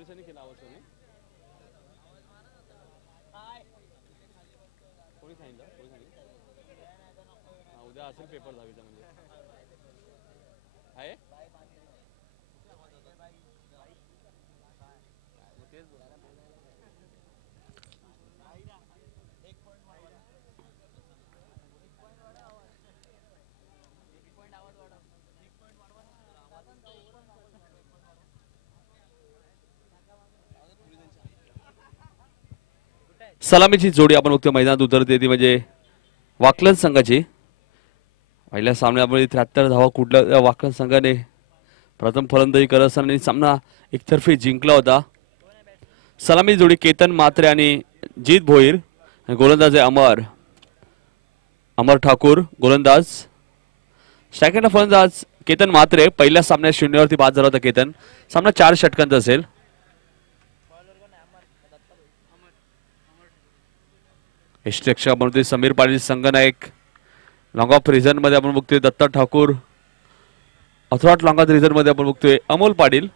पोलिसांनी केला आवाज तुम्ही कोणी सांगितलं उद्या असेल पेपर 10वीचा म्हणजे आहे सलामीची जोडी आपण बघतो मैदानात उतरते ती म्हणजे वाकलन संघाची पहिल्या सामन्यामध्ये 73 धावा कुठल्या वाकलन संघाने प्रथम फलंदाजी करत असताना सामना एकतर्फी जिंकला होता. सलामी जोडी केतन म्हात्रे आणि जीत भोईर गोलंदाज आहे अमर ठाकूर गोलंदाज. सेकंड फलंदाज केतन म्हात्रे पहिल्या सामन्यात 0 वरती बाद झाला होता केतन. सामना 4 षटकांचा असेल. यष्टरक्षक म्हणतोय समीर पाटील संघनायक. लॉंग ऑफ रिझन मध्ये आपण बघतोय दत्ता ठाकूर. अथॉट लॉंग ऑफ रिझन मध्ये आपण बघतोय अमोल पाटील.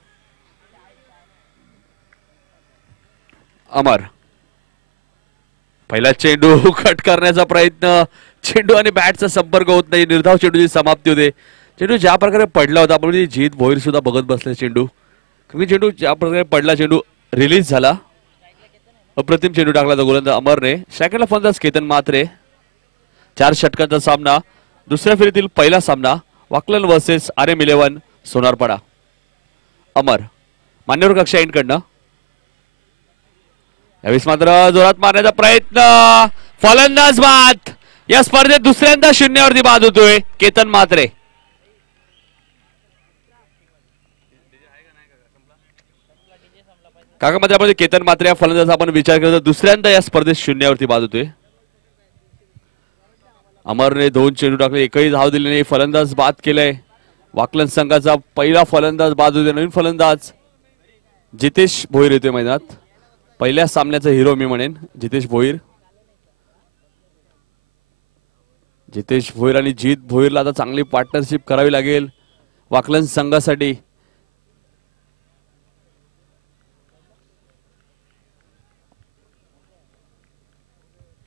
अमर पहिला चेंडू कट करण्याचा प्रयत्न. चेंडू आणि बॅटचा संपर्क होत नाही. निर्धाव चेंडूची समाप्ती होते. चेंडू ज्या प्रकारे पडला होता आपण जीत भोईर सुद्धा बघत बसले चेंडू. कमी चेंडू ज्या प्रकारे पडला चेंडू रिलीज झाला. अप्रतिम चेंडू टाकला होता गोलंदाज अमरने. सेकंडला फलंदाज केतन म्हात्रे. 4 षटकांचा सामना. दुसऱ्या फेरीतील पहिला सामना वाकलन वर्सेस RM11 सोनारपाडा. अमर मान्यवर कक्षा इंडकडनं यावेळेस मात्र जोरात मारण्याचा प्रयत्न. फलंदाज बाद. या स्पर्धेत दुसऱ्यांदा 0 वरती बाद होतोय केतन म्हात्रे. काकामध्ये आपण केतन म्हात्रे या फलंदाज आपण विचार केला तर दुसऱ्यांदा या स्पर्धेत 0 वरती बाद होतोय. अमरने 2 चेंडू टाकले एकही धाव दिली नाही. फलंदाज बाद केलाय. वाकलन संघाचा पहिला फलंदाज बाद होते. नवीन फलंदाज जितेश भोईर येतोय मैदानात. पहिल्या सामन्याचा हिरो मी म्हणेन जितेश भोईर. जितेश भोईर आणि जीत भोईरला आता चांगली पार्टनरशिप करावी लागेल वाकलन संघासाठी.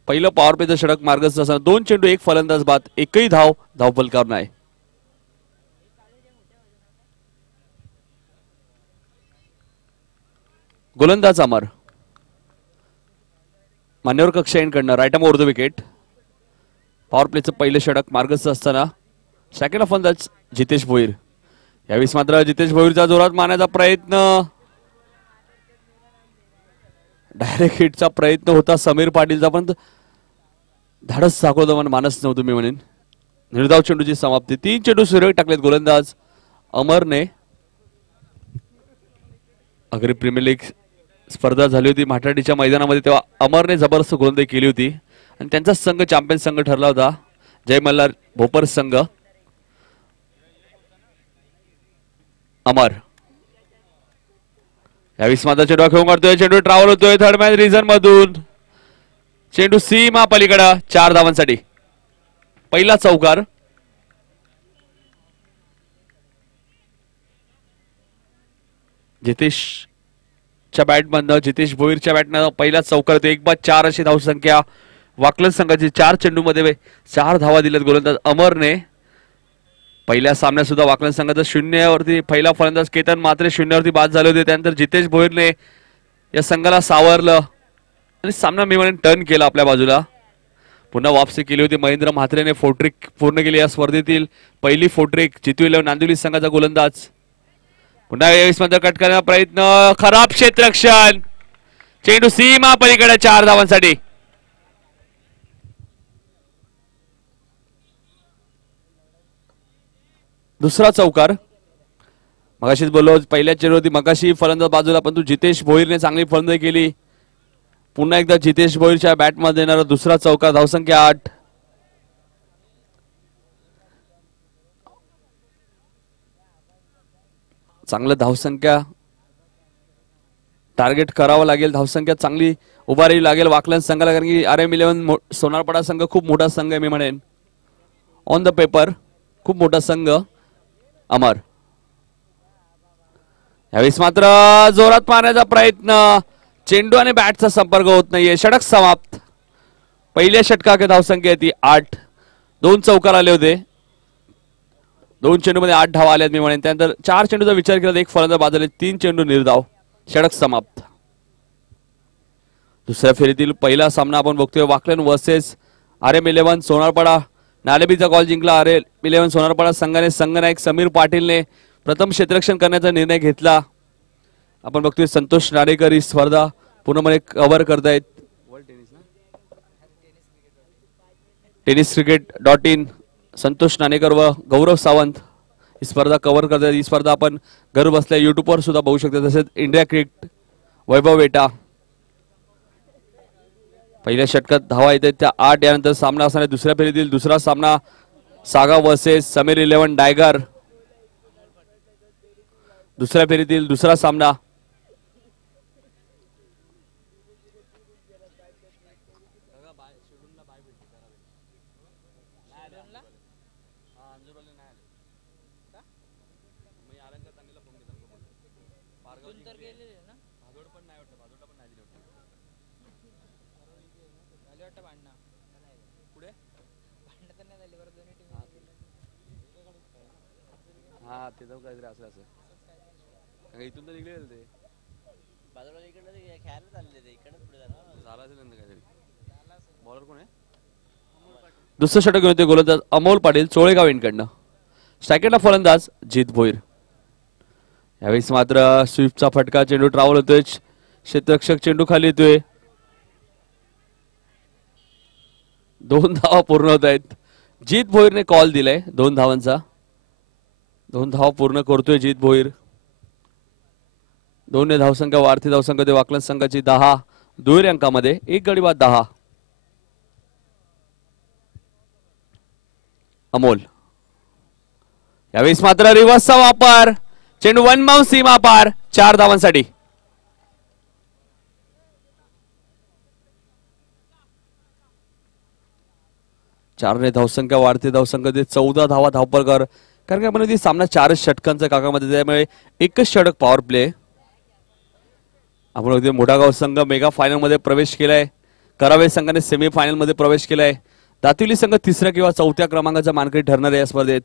पहिलं पॉवर प्लेचं षटक मार्गस्थ असताना 2 चेंडू 1 फलंदाज बाद. एकही धाव फलकावर नाही. गोलंदाज अमर मान्यवर कक्षा इंडकडनं right arm over the wicket. Power प्लेचं पहिलं षटक मार्गस्थ असताना सेकंड फलंदाज जितेश भोईर. यावेळेस मात्र जितेश भोईरचा जोरात मारण्याचा प्रयत्न. डायरेक्ट हिटचा प्रयत्न होता समीर पाटीलचा पण धाडस दाखवतो पण मानस नव्हतं मी म्हणेन. निर्धाव चेंडूची समाप्ती. 3 चेंडू सुरेख टाकलेत गोलंदाज अमरने. अग्री प्रीमियर लीग स्पर्धा झाली होती माठाडीच्या मैदानामध्ये तेव्हा अमरने जबरदस्त गोलंदाजी केली होती आणि त्यांचा संघ चॅम्पियन संघ ठरला होता जय मल्हार भोपर संघ. अमर यावेळेस मात्र चेंडू खेळून काढतोय. चेंडू ट्रॅव्हल होतोय थर्ड मॅच रिझन मधून. चेंडू सीमा पलीकडे 4 धावांसाठी. पहिला चौकार. जितेशच्या बॅटमधनं जितेश भोईरच्या बॅटनं पहिला चौकार होतो. 1/4 अशी धावसंख्या वाकलन संघाची. 4 चेंडूमध्ये 4 धावा दिल्यात गोलंदाज अमरने. पहिल्या सामन्यात सुद्धा वाकलन संघाचा 0 वरती पहिला फलंदाज केतन म्हात्रे 0 वरती बाद झाले होते. त्यानंतर जितेश भोईरने या संघाला सावरलं आणि सामना मी म्हणेन टर्न केला आपल्या बाजूला. पुन्हा वापसी केली होती महेंद्र म्हात्रेने. फोर्ट्रिक पूर्ण केली या स्पर्धेतील पहिली फोर्ट्रिक. जितू नांदिवली संघाचा गोलंदाज. पुन्हा यावेळेस मात्र कट करण्याचा प्रयत्न. खराब क्षेत्ररक्षण. चेंडू सीमा पलीकडे 4 धावांसाठी. दुसरा चौकार. मगाशीच बोललो पहिल्या चेंडूवरती मगाशी फलंदाज बाजूला पण जितेश भोईरने चांगली फलंदाजी केली. पुन्हा एकदा जितेश भोईरच्या बॅटमध्ये येणारा दुसरा चौकार. धावसंख्या 8. चांगलं धावसंख्या टार्गेट करावं लागेल. धावसंख्या चांगली उभारावी लागेल वाकलन संघाला कारण की RM11 सोनारपाडा संघ खूप मोठा संघ आहे मी म्हणेन. ऑन द पेपर खूप मोठा संघ. अमर यावेळेस मात्र जोरात मारण्याचा प्रयत्न, चेंडू आणि बॅटचा संपर्क होत नाहीये. षटक समाप्त. पहिल्या षटकात धावसंख्या ती 8. 2 चौकार आले होते. 2 चेंडूमध्ये 8 धावा आल्यात मी म्हणेन. त्यानंतर 4 चेंडूचा विचार केला तर 1 फलंदाज बाद झाले. 3 चेंडू निर्धाव. षटक समाप्त. दुसऱ्या फेरीतील पहिला सामना आपण बघतोय वाकलन वर्सेस RM11 सोनारपाडा. नालेबीचा कॉल जिंकला RM11 सोनारपाडा संघाने. संघनायक समीर पाटीलने प्रथम क्षेत्ररक्षण करण्याचा निर्णय घेतला. आपण बघतोय संतोष नाडेकर ही स्पर्धा पूर्णपणे कव्हर करतायत. tenniscricket.in संतोष नाणेकर व गौरव सावंत ही स्पर्धा कव्हर करतात. ही स्पर्धा आपण घर बसल्या युट्यूबवर सुद्धा बघू शकता. तसेच इंडिया क्रिकेट वैभव वेटा. पहिल्या षटकात धावा येतात त्या 8. यानंतर सामना असणार आहे दुसऱ्या फेरीतील दुसरा सामना सागा वर्सेस समीर 11 डायगर. दुसऱ्या फेरीतील दुसरा सामना. इथून तर निघले ते बाजूला इकडे खेळायला चालले ते इकडे पुढे झाला असेल काहीतरी. बॉलर कोण आहे? दुसरं षटक घेऊन ते गोलंदाज अमोल पाटील चोळेगाव इनकडनं. सेकंडला फलंदाज जित भोईर. यावेळेस मात्र स्वीपचा फटका, चेंडू ट्रॅव्हल होतोय. क्षेत्ररक्षक चेंडू खाली येतोय. 2 धावा पूर्ण होत आहेत. जित भोईरने कॉल दिलाय 2 धावांचा. 2 धावा पूर्ण करतोय जित भोईर. 2 धावसंख्या वाढती धावसंख्या ते वाकलन संघाची 10. दुहेरी अंकामध्ये 1 गडी बाद 10. अमोल. यावेळेस मात्र रिव्हर्सचा वापर, चेंडू 1 बाउंस सीमा पार. 4 धावांसाठी. चारने धावसंख्या वाढते धावसंख्या ते 14 धावा धावपलकर. कारण की आपण सामना 4 षटकांचा काकामध्ये त्यामुळे एकच षटक पॉवर प्ले. आपण मोठागाव संघ मेगा फायनल मध्ये प्रवेश केलाय. करावे संघाने सेमी फायनल मध्ये प्रवेश केलाय. दातिवली संघ 3ऱ्या किंवा 4थ्या क्रमांकाचा मानकरी ठरणार आहे या स्पर्धेत.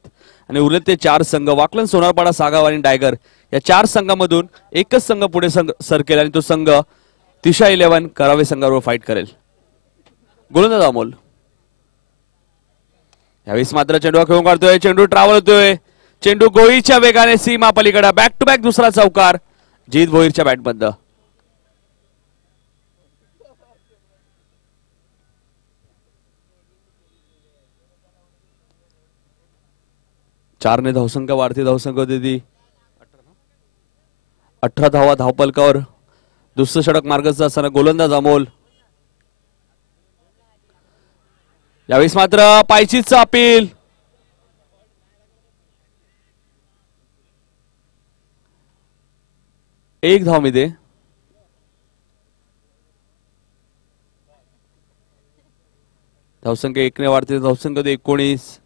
आणि उरले ते 4 संघ वाकलन सोनारपाडा सागाव आणि डायगर या 4 संघांमधून एकच संघ पुढे सरकेल आणि तो संघ दिशा 11 करावे संघावर फाईट करेल. गोलंदाज अमोल. यावेळेस मात्र चेंडू खेळून काढतोय. चेंडू ट्रॅव्हल होतोय. चेंडू गोळीच्या वेगाने सीमा पलीकडे. बॅक टू बॅक दुसरा चौकार जित भोईरच्या बॅटमधनं. चारने धावसंख्या वाढती धावसंख्या होती ती 18 धावा धावपलकावर. दुसरं षटक मार्गस्थ असताना गोलंदाज अमोल. यावेळेस मात्र पायचीचं अपील. एक धाव मिळते. धावसंख्या 1 ने वाढते धावसंख्या 19.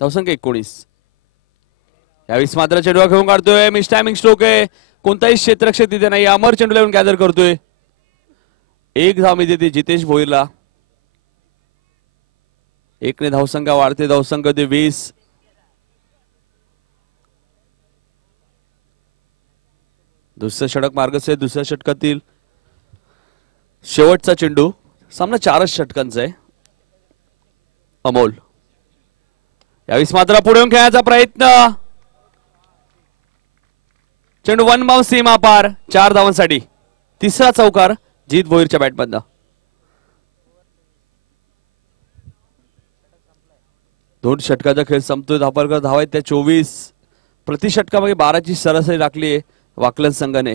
धावसंख्या 19. यावेळेस मात्र चेंडू खेळून काढतोय. मिस टायमिंग स्ट्रोक आहे. कोणताही क्षेत्ररक्षक तिथे नाही. अमर चेंडू लावून गॅदर करतोय. 1 धाव मिळते ती जितेश भोईरला. 1 ने धावसंख्या वाढते धावसंख्या ते 20. दुसरं षटक मार्गस्थ आहे. दुसऱ्या षटकातील शेवटचा चेंडू. सामना 4च षटकांचा आहे. अमोल. यावेळेस मात्र पुढे येऊन खेळण्याचा प्रयत्न. चेंडू 1 बाउंस सीमा पार. 4 धावांसाठी. तिसरा चौकार जित भोईरच्या बॅटमधनं. दोन षटकाचा खेळ संपतोय. धापरकर धावा आहेत त्या 24. प्रति षटकामध्ये 12ची सरासरी राखली आहे वाकलन संघाने.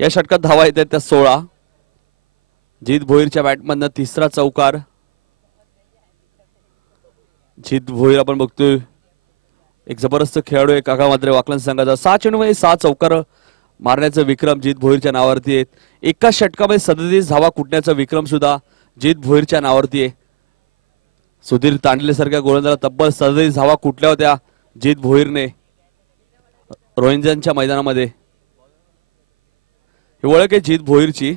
या षटकात धावा आहेत त्या 16. जित भोईरच्या बॅटमधनं तिसरा चौकार. जित भोईर आपण बघतोय एक जबरदस्त खेळाडू आहे काका मात्र वाकलन संघाचा. 6 चेंडूमध्ये 6 चौकार मारण्याचा विक्रम जित भोईरच्या नावावरती आहेत. एका षटकामध्ये 37 धावा कुटण्याचा विक्रम सुद्धा जित भोईरच्या नावावरती आहे. सुधीर तांडले सारख्या गोलंदाजाला तब्बल 37 धावा कुटल्या होत्या जित भोईरने रोहिंग्यांच्या मैदानामध्ये. ही ओळख आहे जित भोईरची.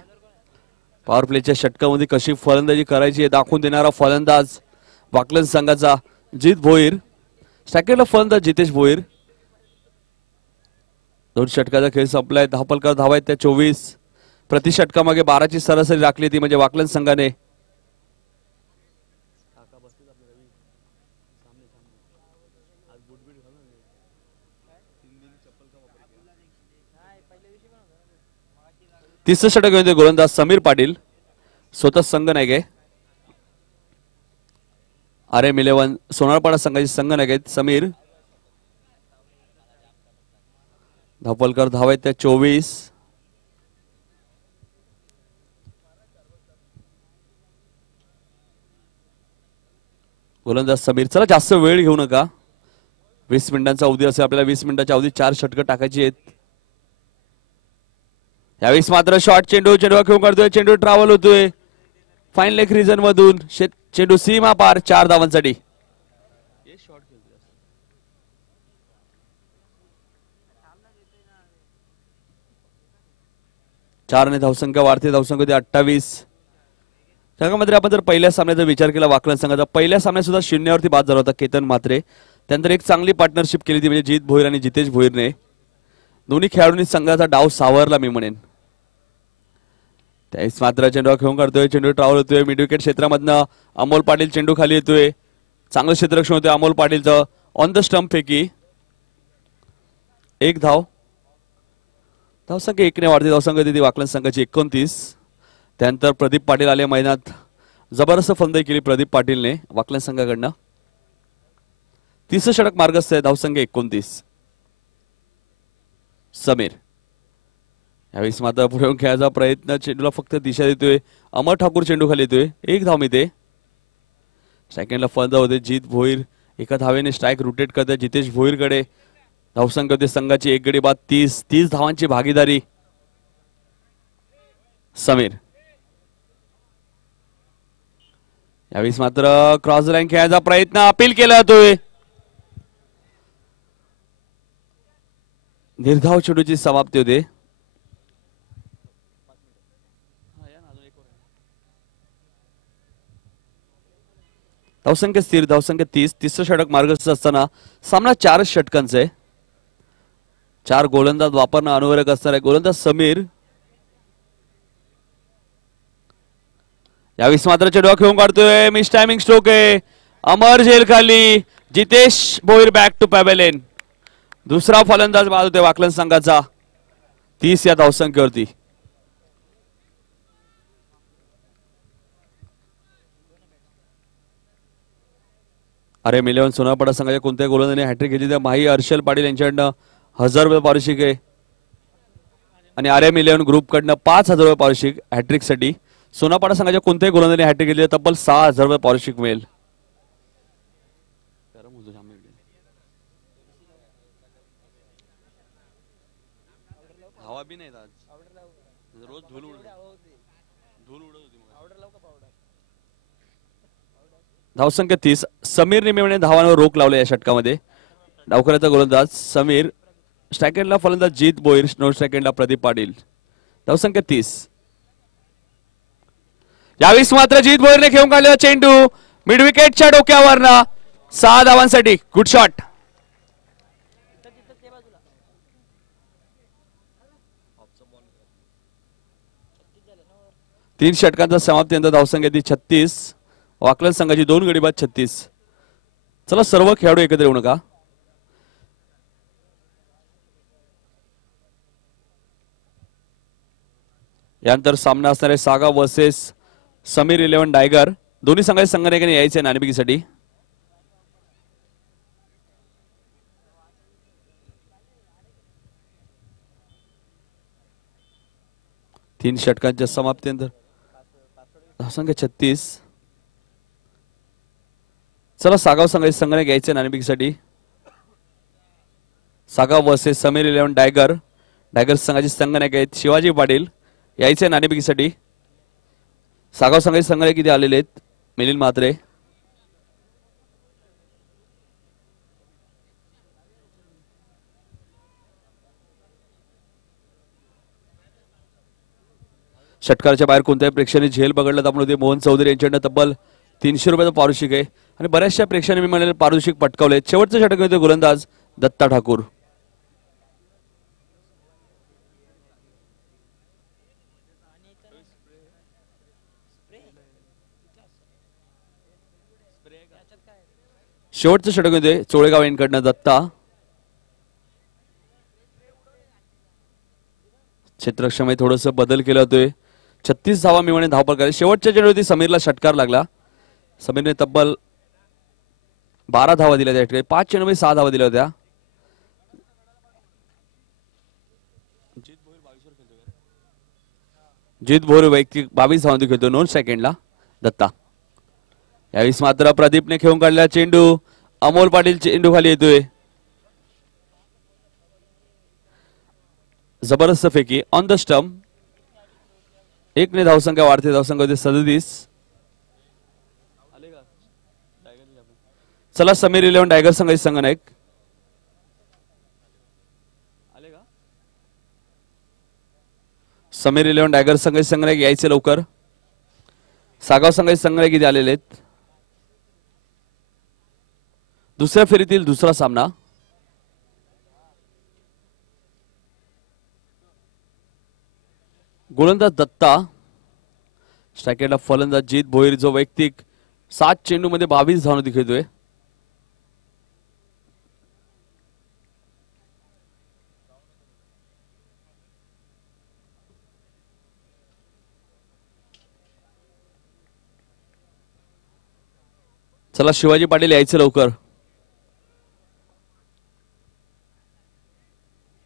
पॉवर प्लेच्या षटकामध्ये कशी फलंदाजी करायची हे दाखवून देणारा फलंदाज वाकलन संघाचा जित भोईर. सेकंडला फलंदाज जितेश भोईर. 2 षटकाचा खेळ संपलाय. धापलकर धावा आहेत त्या 24. प्रति षटकामागे 12ची सरासरी राखली ती म्हणजे वाकलन संघाने. तिसरं षटक घेऊन गोलंदाज समीर पाटील. स्वतः संघ नाही गे. RM11 सोनारपाडा संघाचे संघनायक आहेत समीर. धापलकर धावा आहेत त्या 24. गोलंदाज समीर. चला जास्त वेळ घेऊ नका. 20 मिनिटांचा अवधी असेल आपल्याला. 20 मिनिटाच्या अवधी 4 षटकं टाकायची आहेत. यावेळेस मात्र शॉर्ट चेंडू खेळून काढतोय. चेंडू ट्रॅव्हल होतोय फाईन लेग रिजन मधून. चेंडू सीमा पार 4 धावांसाठी. 4 ने धावसंख्या वाढते. धावसंख्या 28. त्यामध्ये आपण जर पहिल्या सामन्याचा विचार केला वाकलन संघाचा, पहिल्या सामन्यात सुद्धा 0 वरती बाद झाला होता केतन म्हात्रे. त्यानंतर एक चांगली पार्टनरशिप केली ती म्हणजे जित भोईर आणि जितेश भोईरने. दोन्ही खेळाडूंनी संघाचा डाव सावरला मी म्हणेन. त्यावेळेस मात्र चेंडू खेळून काढतोय. चेंडू ट्रॅव्हल होतोय मिड विकेट क्षेत्रामधनं. अमोल पाटील चेंडू खाली येतोय. चांगलं क्षेत्ररक्षण होतोय अमोल पाटीलचं. ऑन द स्टंप फेकी. 1 धाव. धावसंख्या 1 ने वाढते. धावसंख्या देते वाकलन संघाची 29. त्यानंतर प्रदीप पाटील आले मैदानात. जबरदस्त फलंदाजी केली प्रदीप पाटीलने वाकलन संघाकडनं. 30 षटक मार्गस्थ आहे. धावसंख्या 29. समीर यावेळेस मात्र पुढे येऊन खेळायचा प्रयत्न. चेंडूला फक्त दिशा देतोय. अमर ठाकूर चेंडू खाली येतोय. 1 धाव मिळते. सेकंडला फलंदाज होते जित भोईर. एका धावेने स्ट्राईक रोटेट करते जितेश भोईरकडे. धावसंख्या होते संघाची 1 गडी बाद 30 धावांची भागीदारी समीर. यावेळेस मात्र क्रॉस लाईन खेळायचा प्रयत्न. अपील केला जातोय. निर्धाव चेंडूची समाप्ती होते. धावसंख्या स्थिर. धावसंख्या 30. 30 षटक मार्गस्थ असताना सामना 4 षटकांचा आहे. 4 गोलंदाज वापरणं अनिवार्य असणार आहे. गोलंदाज समीर. यावेळेस मात्र चेंडू खेळून काढतोय. मिस टायमिंग स्ट्रोक आहे. अमर झेल खाली. Jitesh Bhoir back to pavilion. दुसरा फलंदाज बाद होते वाकलन संघाचा 30 या धावसंख्येवरती. RM11 सोनारपाडा संघाच्या कोणत्याही गोलंदाजाने हॅट्रिक घेतली त्या माही हर्षल पाटील यांच्याकडनं 1000 रुपये पारितोषिक आहे. आणि RM11 ग्रुप कडनं 5000 रुपये पारितोषिक हॅट्रिक साठी. सोनारपाडा संघाच्या कोणत्याही गोलंदाजाने हॅट्रिक घेतली तब्बल 6000 रुपये पारितोषिक मिळेल. धावसंख्या 30. समीर निमेने धावांवर रोख लावले या षटकामध्ये. डावखऱ्याचा गोलंदाज समीर. सेकंडला फलंदाज जित भोईर. सेकंडला प्रदीप पाटील. धावसंख्या 30. यावेळेस मात्र जित भोईरने खेळून काढलेला चेंडू मिड विकेटच्या डोक्यावरनं 6 धावांसाठी. Good shot. तीन षटकांचा समाप्तीनंतर धावसंख्या ती 36. वाकलन संघाची 2 गडी बाद 36. चला सर्व खेळाडू एकत्र येऊ नका. यानंतर सामना असणार आहे सागा वर्सेस समीर 11 डायगर. दोन्ही संघाच्या संघनायकाने यायचे नाणेफेकीसाठी. तीन षटकांच्या समाप्तीनंतर धावसंख्या 36. चला सागाव संघाचे संघनायक यायचे नाणेफेकीसाठी. सागाव वर्सेस समीर 11 डायगर. टायगर्स संघाचे संघनायक आहेत शिवाजी पाटील यायचे नाणेफेकीसाठी. सागाव संघाचे संघनायक किती आलेले आहेत मिलिंद म्हात्रे. षटकाराच्या बाहेर कोणत्याही प्रेक्षकाने झेल पकडलं तर आपण होते मोहन चौधरी यांच्याकडनं तब्बल 300 रुपयाचं पारितोषिक आहे आणि बऱ्याचशा प्रेक्षकांनी मी म्हणाले पारितोषिक पटकावले. शेवटचं षटक होते गोलंदाज दत्ता ठाकूर. शेवटचं षटक होते चोळेगाव यांकडनं दत्ता. क्षेत्रक्षमतेत थोडस बदल केला होतोय. 36 धावा मी म्हणे धावपळ करायची. शेवटच्या चेंडूवरती समीरला षटकार लागला. समीरने तब्बल 12 धावा दिल्या त्या ठिकाणी. 5 चेंडूमध्ये 6 धावा दिल्या होत्या. जीत भोर वैयक्तिक 22 धावांनी खेळतो 9 सेकंडला दत्ता. यावेळेस मात्र प्रदीपने खेळून काढलेला चेंडू अमोल पाटील चेंडू खाली येतोय. जबरदस्त फेकी ऑन द स्टंप. 1 ने धावसंख्या वाढते. धावसंख्या होते 37. चला समीर 11 टायगर संघाचे संघनायक समीर 11 टायगर संघाचे संघनायक यायचे लवकर. सागाव संघाचे संघनायक किती आलेले आहेत. दुसऱ्या फेरीतील दुसरा सामना. गोलंदाज दत्ता. स्ट्रायकरला फलंदाज जीत भोईर जो वैयक्तिक 7 चेंडू मध्ये 22 धावांनी खेळतोय. चला शिवाजी पाटील यायचे लवकर.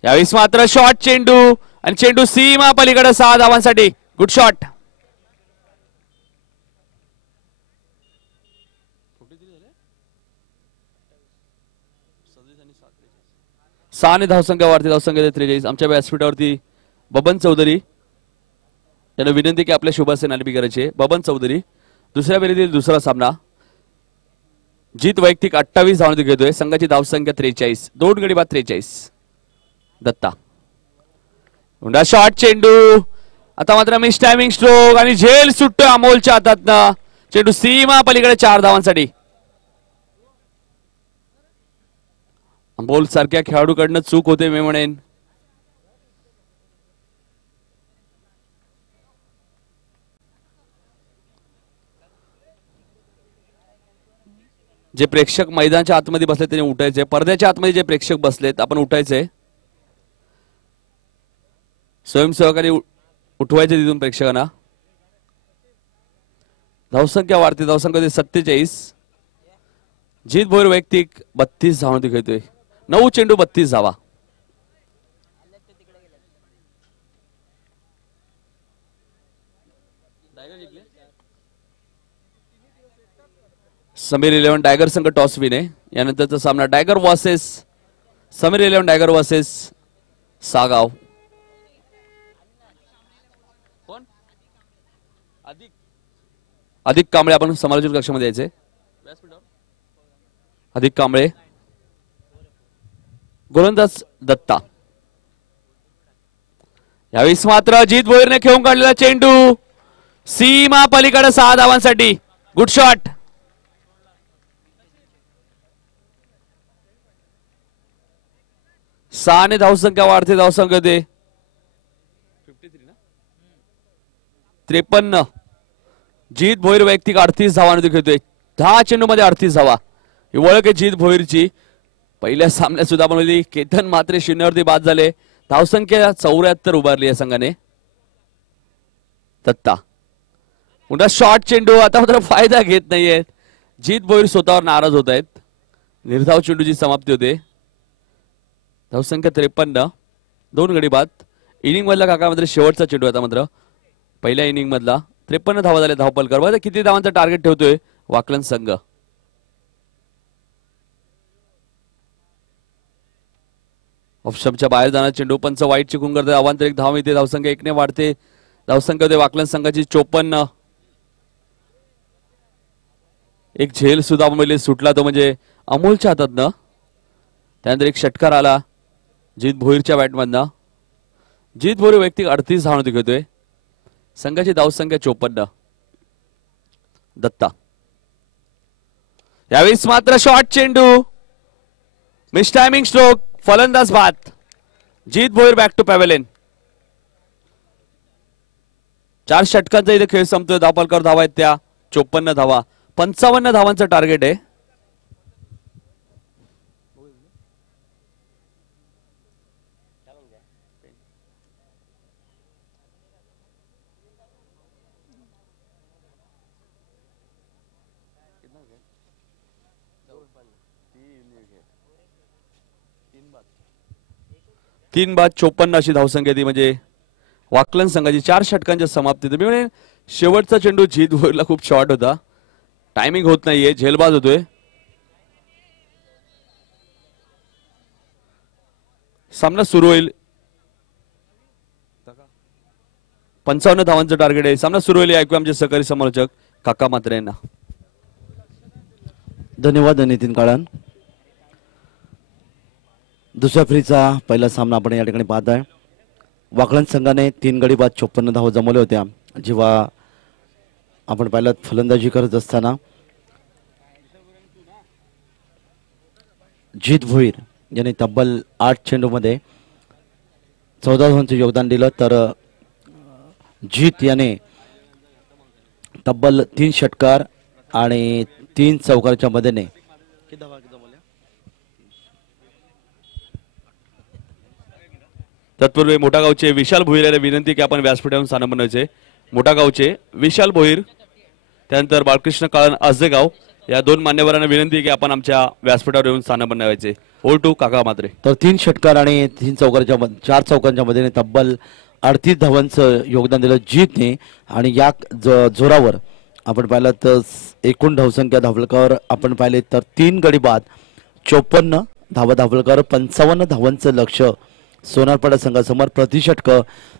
यावेळेस मात्र शॉर्ट चेंडू आणि चेंडू सीमा पलीकडे 6 धावांसाठी. Good shot. सहाने धावसंख्या वाढते. धावसंख्या 43. आमच्या व्यासपीठावरती बबन चौधरी यांना विनंती की आपल्या शुभासे नाणेफेक करायचे. बबन चौधरी दुसऱ्या फेरीतील दुसरा सामना. जीत वैयक्तिक 28 धावांनी घेतोय. संघाची धावसंख्या 43. 2 गडी बाद 43. दत्ता शॉर्ट चेंडू. आता मात्र मिस टायमिंग स्ट्रोक आणि झेल सुटतोय अमोलच्या हातातनं. चेंडू सीमा पलीकडे 4 धावांसाठी. अमोल सारख्या खेळाडूकडनं चूक होते मी म्हणेन. जे प्रेक्षक मैदानाच्या आतमध्ये बसले त्यांनी उठायचे. पडद्याच्या आतमध्ये जे प्रेक्षक बसलेत आपण उठायचे. स्वयंसेवकांनी उठवायचे तिथून प्रेक्षकांना. धावसंख्या वाढते. धावसंख्या 47. जीत भोईर वैयक्तिक 32 धावांनी खेळतोय. 9 चेंडू 32 धावा. समीर 11 टायगर संघ टॉस विन आहे. यानंतरचा सामना tiger versus Sameer 11 tiger versus Sagaon. अधिक कांबळे आपण समालोचन कक्षामध्ये यायचे. अधिक कांबळे. गोलंदाज दत्ता. यावेळेस मात्र जीत भोईरने खेळून काढलेला चेंडू सीमा पलीकडे 6 धावांसाठी. Good shot. सहाने धावसंख्या वाढते. धावसंख्या होते 53. जीत भोईर वैयक्तिक 38 धावांमध्ये खेळतोय. 10 चेंडू मध्ये 38 धावा. ही ओळख आहे जीत भोईरची. पहिल्या सामन्यात सुद्धा बनवली. केतन मात्रे 0 वरती बाद झाले. धावसंख्या 74 उभारली या संघाने. दत्ता पुन्हा शॉर्ट चेंडू. आता मात्र फायदा घेत नाहीयेत. जीत भोईर स्वतःवर नाराज होत आहेत. निर्धाव चेंडूची समाप्ती होते. धावसंख्या 53. 2 गडी बाद. इनिंग मधला काका मात्र शेवटचा चेंडू आता मात्र पहिल्या इनिंग मधला 53 धावा झाले. धावपल कर. किती धावांचा टार्गेट ठेवतोय वाकलन संघ. ऑप्शनच्या बाहेर जाणार चेंडू. पंच वाईट चिकून करते. अवांतर एक धाव मिळते. धावसंख्या 1 ने वाढते. धावसंख्या होते वाकलन संघाची 54. एक झेल सुद्धा मिळेल सुटला तो म्हणजे अमोलच्या हातातनं. त्यानंतर एक षटकार आला जीत भोईरच्या बॅटमधनं. जीत भोईर व्यक्ती 38 धावणे घेतोय. संघाची धावसंख्या 54. दत्ता यावेळेस मात्र शॉर्ट चेंडू. Miss timing stroke. फलंदाज बाद. जीत भोईर बॅक टू पॅव्हेलियन. 4 षटकांचा इथे खेळ संपतोय. धावफलकावर धावा आहेत त्या 54 धावा. 55 धावांचं टार्गेट आहे. तीन बाद 54 अशी धावसंख्या ती म्हणजे वाकलन संघाची 4 षटकांच्या समाप्तीत. मी म्हणेन शेवटचा चेंडू जीत भोईरला खूप शॉर्ट होता. टायमिंग होत नाहीये. झेलबाज होतोय. सामना सुरू होईल. 55 धावांचं टार्गेट आहे. सामना सुरू होईल. ऐकूया आमचे सहकारी समालोचक काका म्हात्रे यांना. धन्यवाद नितीन काळन. दुसऱ्या फेरीचा पहिला सामना आपण या ठिकाणी पाहत आहे. वाकलन संघाने 3 गडी बाद 54 धावा जमवल्या होत्या. जेव्हा आपण पाहिलं फलंदाजी करत असताना जीत भोईर यांनी तब्बल 8 चेंडूमध्ये 14 धावांचं योगदान दिलं. तर जीत याने तब्बल 3 षटकार आणि 3 चौकाराच्या मदतीने तत्पूर्वी मोठा गावचे विशाल भोईर याला विनंती की आपण व्यासपीठावरून स्थान बनवायचे. मोठा गावचे विशाल भोईर त्यानंतर बाळकृष्ण काळन आजदेगाव या 2 मान्यवरांना विनंती की आपण आमच्या व्यासपीठावर येऊन स्थान बनवायचे. ओल टू काका म्हात्रे. तर 3 षटकार आणि 4 चौकांच्या मदतीने तब्बल 38 धावांचं योगदान दिलं जीतने. आणि या जोरावर आपण पाहिलं तर एकूण धावसंख्या धावलकावर आपण पाहिले तर 3 गडी बाद 54 धावा धावलकावर 55 धावांचं लक्ष सोनारपाडा संघासमोर. प्रतिषटक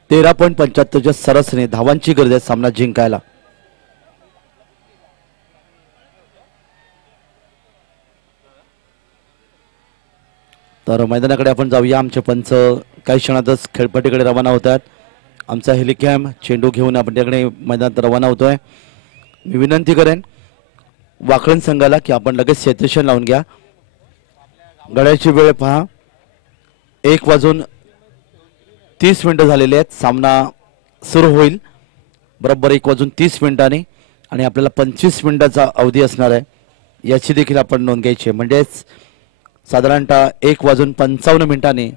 13.75च्या सरासरीने धावांची गरज आहे सामना जिंकायला. तर मैदानाकडे आपण जाऊया. आमचे पंच काही क्षणातच खेळपट्टीकडे रवाना होत आहेत. आमचा हेलिकॅम चेंडू घेऊन आपण त्याकडे मैदानात रवाना होतोय. मी विनंती करेन वाकलन संघाला की आपण लगेच क्षेत्ररक्षण लावून घ्या. घड्याळाची वेळ पहा. 1:30 झालेले आहेत. सामना सुरू होईल बरोबर 1:30 आणि आपल्याला 25 मिनिटाचा अवधी असणार आहे. याची देखील आपण नोंद घ्यायची आहे. म्हणजेच साधारणतः 1:55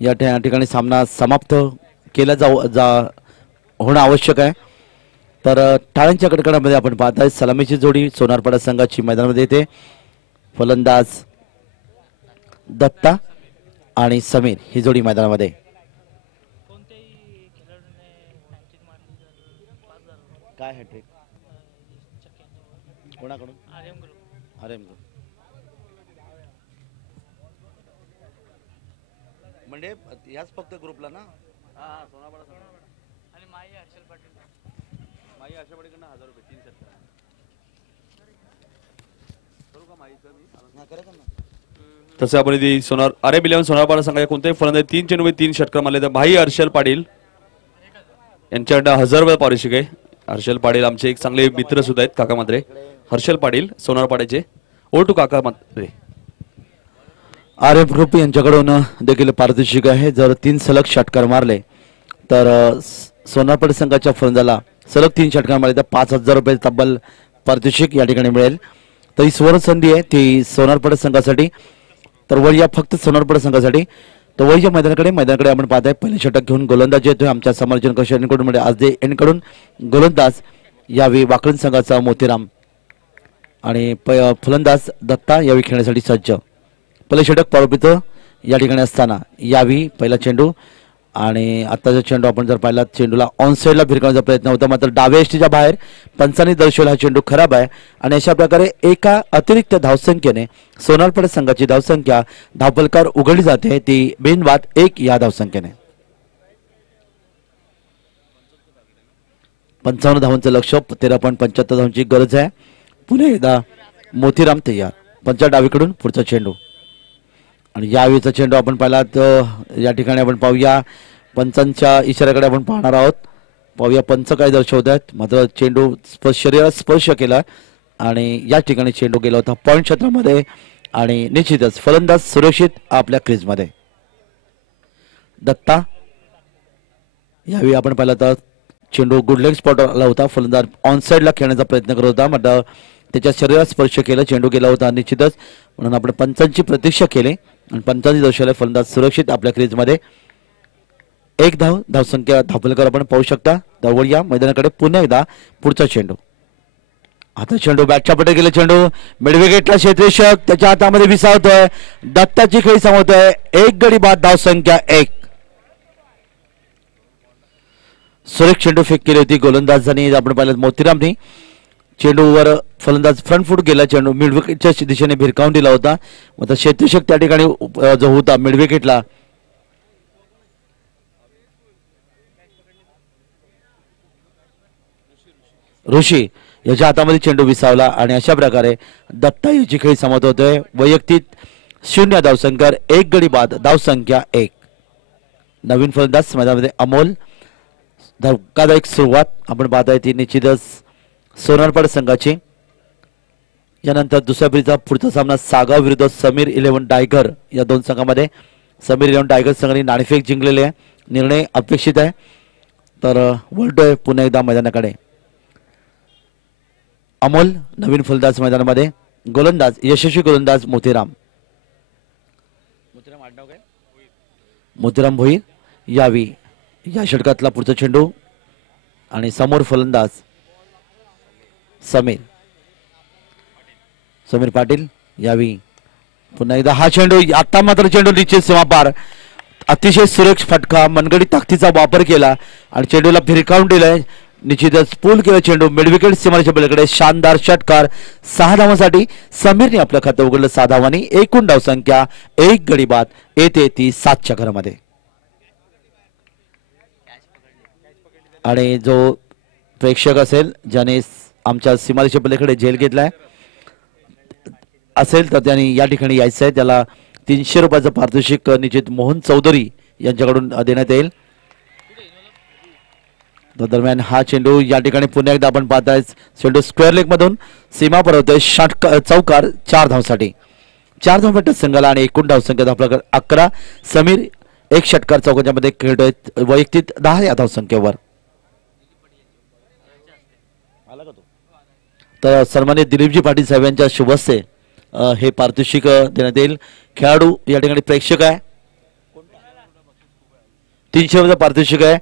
या ठिकाणी सामना समाप्त केला होणं आवश्यक आहे. तर टाळ्यांच्या कडकडामध्ये आपण पाहताय सलामीची जोडी सोनारपाडा संघाची मैदानामध्ये येते. फलंदाज दत्ता आणि समीर ही जोडी मैदानामध्ये. काय हॅट्रिक कोणाकडून? आर्यम म्हणजे याच फक्त ग्रुपला ना. सोनारपाडा आणि माई हर्षल पाटील. माई हर्षल पाटीलकडनं 1000 रुपये 3 षटकार. करू का माईचं मी? करा ना. तसं आपण ती सोनार आर्यम 11 सोनारपाडा संघाच्या कोणत्याही फलंदाज 3 चेंडूमध्ये 3 षटकार मारले. तर भाई हर्षल पाटील यांच्याकडे 1000 रुपये पारितोषिक आहे. हर्षल पाटील आमचे एक चांगले मित्र सुद्धा आहेत काका म्हात्रे. हर्षल पाटील सोनारपाड्याचे. ओल टू काका म्हात्रे. आर्यम ग्रुप यांच्याकडून देखील पारितोषिक आहे. जर 3 सलग षटकार मारले तर सोनारपाडा संघाच्या फलंदाजाला सलग 3 षटकार मारले तर 5000 रुपये तब्बल पारितोषिक या ठिकाणी मिळेल. तर ही सुवर्ण संधी आहे ती सोनारपाडा संघासाठी. तर वळीया फक्त सोनारपाडा संघासाठी. तर वळीच्या मैदानाकडे आपण पाहताय पहिले षटक घेऊन गोलंदाज येतोय आमच्या समालोचन कक्ष यांकडून म्हणजे आज दे यांकडून गोलंदाज यावेळी वाकलन संघाचा मोतीराम आणि फलंदाज दत्ता यावेळी खेळण्यासाठी सज्ज. पहिले षटक पारोपित या ठिकाणी असताना यावेळी पहिला चेंडू आणि आत्ताचा चेंडू आपण जर पाहिला चेंडूला ऑन साईडला भिरकवण्याचा प्रयत्न होता, मात्र डाव्या यष्टीच्या बाहेर पंचांनी दर्शवला हा चेंडू खराब आहे. आणि अशा प्रकारे एका अतिरिक्त धावसंख्येने सोनारपाडा संघाची धावसंख्या धावफलकावर उघडली जाते, ती बिनबाद 1 या धावसंख्येने. 55 धावांचं लक्ष, 13.75 धावांची गरज आहे. पुन्हा एकदा मोतीराम तयार, पंचा डावीकडून पुढचा चेंडू. आणि यावेळीचा चेंडू आपण पाहिला तर या ठिकाणी आपण पाहूया पंचांच्या इशाऱ्याकडे आपण पाहणार आहोत. पाहूया पंच काय दर्शवत आहेत. मात्र चेंडू शरीरात स्पर्श केला आणि या ठिकाणी चेंडू गेला होता पॉईंट क्षेत्रामध्ये आणि निश्चितच फलंदाज सुरक्षित आपल्या क्रीजमध्ये. दत्ता यावेळी आपण पाहिला तर चेंडू गुड लेग स्पॉटवर आला होता. फलंदाज ऑन साईडला खेळण्याचा प्रयत्न करत होता, मात्र त्याच्या शरीरात स्पर्श केला, चेंडू गेला होता निश्चितच. म्हणून आपण पंचांची प्रतीक्षा केली आणि पंचांनी दर्शवले फलंदाज सुरक्षित आपल्या क्रीजमध्ये. 1 धावसंख्या धावफलकावर आपण पाहू शकता. दवळ्या मैदानाकडे पुन्हा एकदा पुढचा चेंडू. आता चेंडू बॅटच्या पटे गेले, चेंडू मिडविकेटला क्षेत्ररक्षक त्याच्या हातामध्ये विसावतोय. दत्ताची खेळी सांगतोय 1 गडी बाद, धावसंख्या 1. सुरेख चेंडू फेक केली होती गोलंदाजांनी. आपण पाहिलं मोतीरामनी चेंडूवर फलंदाज फ्रंट फूट गेला, चेंडू मिडविकेटच्या दिशेने भिरकावून दिला होता. मात्र क्षेत्ररक्षक त्या ठिकाणी जो होता मिडविकेटला ऋषी याच्या हातामध्ये चेंडू विसावला आणि अशा प्रकारे दत्ता याची खेळी समाप्त होतोय. वैयक्तिक 0 धावसंख्या, 1 गडी बाद, धावसंख्या 1. नवीन फलंदाज मैदानामध्ये अमोल. धक्कादायक सुरुवात आपण पाहताय ती निश्चितच सोनारपाडा संघाची. यानंतर दुसऱ्या फेरीचा पुढचा सामना सागाव विरुद्ध समीर 11 टायगर या दोन संघामध्ये. समीर 11 टायगर संघाने नाणेफेक जिंकलेले आहे, निर्णय अपेक्षित आहे. तर वळतोय पुन्हा एकदा मैदानाकडे अमोल. नवीन फलंदाज मैदानामध्ये, गोलंदाज यशस्वी गोलंदाज मोतीराम भोईर. यावी या षटकातला पुढचा चेंडू आणि समोर फलंदाज समीर पाटील. यावी पुन्हा एकदा हा चेंडू. आता मात्र चेंडू निश्चित सीमा पार, अतिशय सुरेख फटका, मनगडी ताकदीचा वापर केला आणि चेंडूला फिरकावून दिलाय. निश्चितच पूल केला चेंडू मिडविकेट सीमारेषेच्या पलीकडे. शानदार षटकार. 6 धावांसाठी समीरने आपलं खातं उघडलं. 6 धावांनी एकूण धावसंख्या 1 गडी बाद, येते ती 7च्या घरामध्ये. आणि जो प्रेक्षक असेल ज्याने आमच्या सीमारेषेच्या पलीकडे झेल घेतलाय असेल तर त्यांनी या ठिकाणी यायचं आहे. त्याला 300 रुपयाचं पारितोषिक निश्चित मोहन चौधरी यांच्याकडून देण्यात येईल. दरम्यान हा चेंडू या ठिकाणी पुन्हा एकदा आपण पाहताय चेंडू स्क्वेअर लेग मधून सीमा परवतोय. चौकार 4 धावांसाठी. 4 धावा भेटत संघाला आणि एकूण धावसंख्या आपल्याकडे 11. समीर 1 षटकार चौकाच्या मध्ये खेळतोय, वैयक्तिक 10 या धावसंख्येवर. तर सन्मानित दिलीपजी पाटील साहेब यांच्या शुभ हस्ते हे पारितोषिक देण्यात येईल. खेळाडू या ठिकाणी प्रेक्षक आहे. 300 रुपये पारितोषिक आहे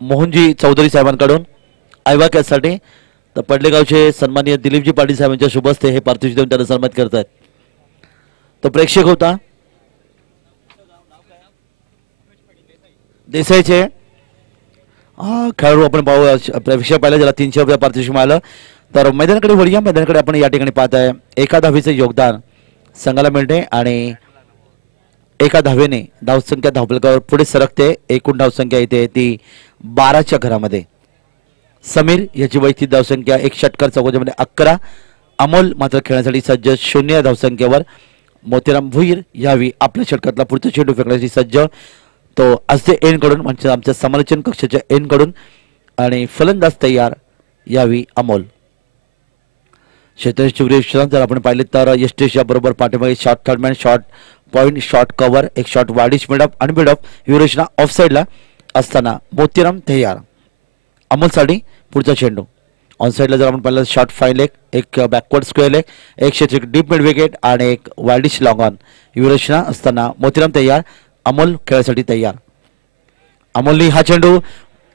मोहनजी चौधरी साहेबांकडून ऐवाक्यासाठी. तर पडलेगावचे सन्माननीय दिलीपजी पाटील साहेबांच्या शुभ हस्ते हे पारितोषिक देऊन त्यांना सन्मानित करतात. तो प्रेक्षक होता देसाईचे खेळाडू. आपण पाहू प्रेक्षक पाहिलं ज्याला 300 रुपये पारितोषिक मिळालं. तर मैदानाकडे वळूया. मैदानाकडे आपण या ठिकाणी पाहताय 1 धावेचे योगदान संघाला मिळते आणि 1 धावेने धावसंख्या धावफलकावर पुढे सरकते. एकूण धावसंख्या येते ती 12च्या घरामध्ये. समीर याची वैयक्तिक धावसंख्या 1 षटकार चौकाच्या मध्ये 11. अमोल मात्र खेळण्यासाठी सज्ज 0 या धावसंख्येवर. मोतीराम भुईर यावी आपल्या षटकातला पुढचा चेंडू फेकण्यासाठी सज्ज, तो असते एन कडून म्हणजे आमच्या समालोचन कक्षाच्या एन कडून. आणि फलंदाज तयार यावी अमोल. क्षेत्ररक्षक जर आपण पाहिले तर यष्टेशच्या बरोबर पाठीमागे short third man, short point, short cover, एक शॉर्ट वाडिश मिडअप आणि मिडअप ही रचना ऑफ साईडला असताना मोतीराम तयार. अमोलसाठी पुढचा चेंडू. ऑन साईडला जर आपण पाहिलं शॉर्ट 5 लेग, एक बॅकवर्ड स्क्वेअर लेग, एक क्षेत्रिक डीप मिड विकेट आणि एक वाडिश लॉंग ऑन ही रचना असताना मोतीराम तयार. अमोल खेळासाठी तयार. अमोलनी हा चेंडू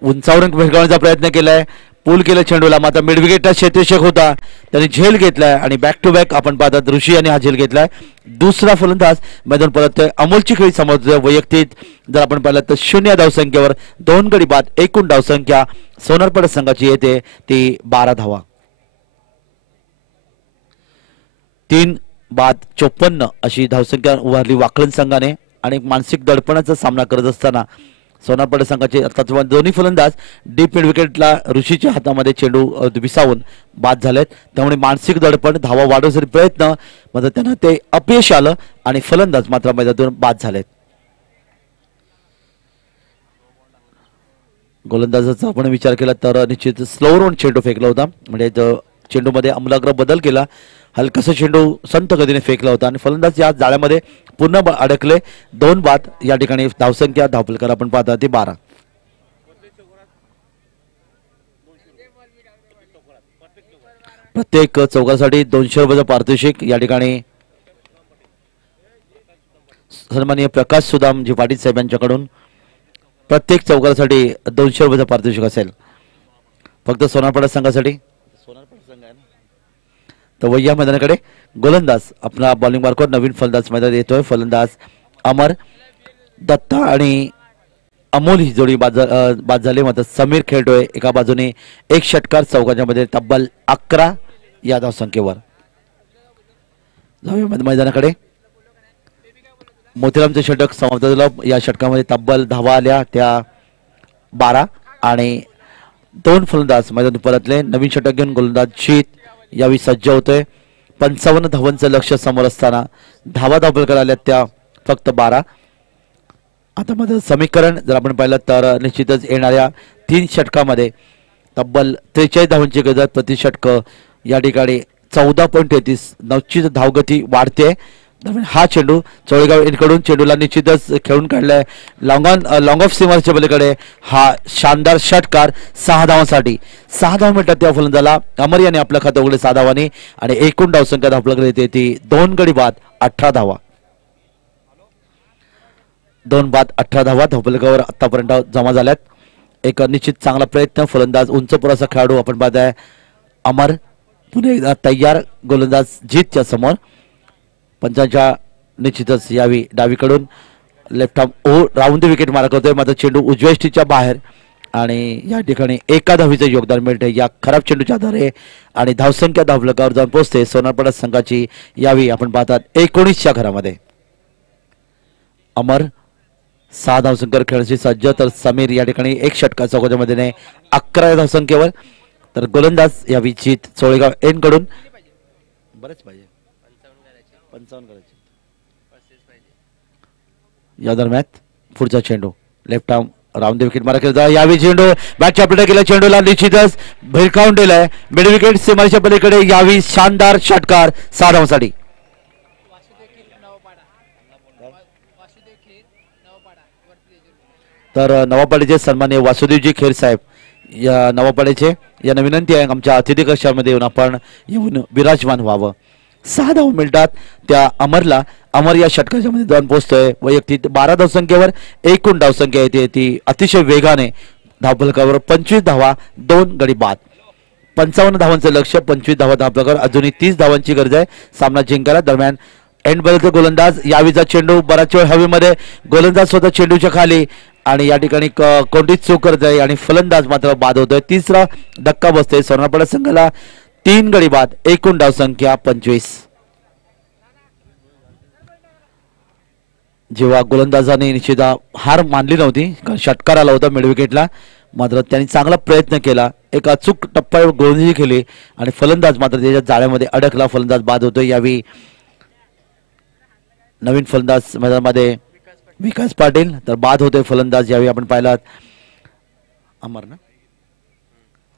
उंचावरून फेकण्याचा प्रयत्न केलाय, पूल केलं चेंडूला, मात्र मिडविकेटला क्षेत्ररक्षक होता, त्यांनी झेल घेतलाय आणि बॅक टू बॅक आपण पाहतात ऋषी यांनी हा झेल घेतलाय. दुसरा फलंदाज मैदान परत अमोलची खेळी समोर वैयक्तिक जर आपण पाहिलं तर 0 धावसंख्येवर 2 गडी बाद. एकूण धावसंख्या सोनारपाडा संघाची येते ती 12 धावा. 3 बाद 54 अशी धावसंख्या उभारली वाकलन संघाने आणि मानसिक दडपणाचा सामना करत असताना सोनारपाडा संघाचे अर्थात दोन्ही फलंदाज डीप मिड विकेटला ऋषीच्या हातामध्ये चेंडू विसावून बाद झालेत. त्यामुळे मानसिक दडपण, धावा वाढवण्यासाठी प्रयत्न, मात्र त्यांना ते अपयश आलं आणि फलंदाज मात्र मैदानातून बाद झालेत. गोलंदाजाचा आपण विचार केला तर निश्चित स्लो राऊंड चेंडू फेकला होता, म्हणजे चेंडूमध्ये आमूलाग्र बदल केला, हलकासा चेंडू संत गतीने फेकला होता आणि फलंदाज या जाळ्यामध्ये पुन्हा अडकले. 2 बाद. या ठिकाणी धावसंख्या धावफलकर आपण पाहता ती 12. प्रत्येक चौकासाठी 200 रुपयाचं पारितोषिक या ठिकाणी सन्माननीय प्रकाश सुदामजी पाटील साहेब यांच्याकडून प्रत्येक चौकासाठी 200 रुपयाचं पारितोषिक असेल. फक्त सोनारपाडा संघासाठी तर वैया मैदानाकडे गोलंदाज आपला बॉलिंग मार्कवर नवीन फलंदाज मैदानात येतोय. फलंदाज अमर दत्ता आणि अमोल ही जोडी बाद झाली, मात्र समीर खेळतोय एका बाजूने. एक षटकार चौकाच्या मध्ये तब्बल 11 या धावसंख्येवर. जाऊया मैदानाकडे. मोतीरामचे षटक समाप्त झालं. या षटकामध्ये तब्बल धावा आल्या त्या 12 आणि 2 फलंदाज मैदानात परतले. नवीन षटक घेऊन गोलंदाज जीत यावेळी सज्ज होतोय. 55 धावांचं लक्ष समोर असताना धावा धावफलकर आल्या त्या फक्त 12. आता मध्ये समीकरण जर आपण पाहिलं तर निश्चितच येणाऱ्या 3 षटकामध्ये तब्बल 43 धावांची गरज प्रति षटक. या ठिकाणी 14.33 निश्चित धावगती वाढते. हा चेंडू चोळेगाव इनकडून चेंडूला निश्चितच खेळून काढलाय लॉंग ऑफ सीमाच्या पलीकडे. हा शानदार षटकार 6 धावांसाठी. 6 धावा मिळतात त्या फलंदाजाला. अमर याने आपलं खातं उघडले 6 धावांनी आणि एकूण धावसंख्या धावफलकाला येते ती 2 गडी बाद 18 धावा. 2 बाद 18 धावा धावफलकावर आतापर्यंत जमा झाल्यात. एक निश्चित चांगला प्रयत्न. फलंदाज उंच पुराचा खेळाडू आपण पाहताय अमर पुन्हा एकदा तयार. गोलंदाज जीतच्या समोर. पंचांच्या निश्चितच यावी डावीकडून लेफ्ट आर्म राऊंड विकेट मारा करतोय, मात्र चेंडू उजव्या यष्टीच्या बाहेर आणि या ठिकाणी एका धावीचं योगदान मिळते या खराब चेंडूच्या आधारे आणि धावसंख्या धावफलकावर जाऊन पोहोचते सोनारपाडा संघाची. यावी आपण पाहतात 19च्या घरामध्ये. अमर 6 धावसंख्येवर खेळण्याची सज्ज, तर समीर या ठिकाणी एक षटका चौकाच्या मध्येने 11 धावसंख्येवर. तर गोलंदाज यावी जीत चोळेगाव एन कडून बरेच पाहिजे 55 करायचे. या दरम्यान पुढचा चेंडू लेफ्ट आर्म राऊंड विकेट मारा केला. यावी चेंडू बॅटच्या आपल्या केला, चेंडूला निश्चितच भिरकावून दिलाय मिड विकेट सीमाच्या पलीकडे. यावी शानदार षटकार 6 धावांसाठी. तर नवापाडीचे सन्माननीय वासुदेवजी खेर साहेब या नवापाडीचे यांना विनंती आहे आमच्या अतिथी कक्षामध्ये येऊन विराजमान व्हावं. 6 धावा मिळतात त्या अमरला. अमर या षटकाच्या मध्ये जाऊन पोहोचतोय. वैयक्तिक 12 धावसंख्येवर एकूण धावसंख्या येते ती अतिशय वेगाने धावफलकावर 25 धावा 2 गडी बाद. 55 धावांचं लक्ष, 25 धावा धावफलकावर. अजूनही 30 धावांची गरज आहे सामना जिंकायला. दरम्यान एंड बदलतो गोलंदाज. यावीचा चेंडू बराच वेळ हवेमध्ये. गोलंदाज स्वतः चेंडूच्या खाली आणि या ठिकाणी कोणतीच चूक करत आहे आणि फलंदाज मात्र बाद होतोय. तिसरा धक्का बसतोय सोनारपाडा संघाला. 3 गडी बाद. एकूण धावसंख्या 25. जेव्हा गोलंदाजाने निश्चित हार मानली नव्हती कारण षटकार आला होता मिड विकेटला, मात्र त्यांनी चांगला प्रयत्न केला. एक अचूक टप्प्यावर गोलंदाजी केली आणि फलंदाज मात्र त्याच्या जाळ्यामध्ये अडकला. फलंदाज बाद होतोय. यावेळी नवीन फलंदाज मैदानामध्ये विकास पाटील, तर बाद होते फलंदाज. यावेळी आपण पाहिलात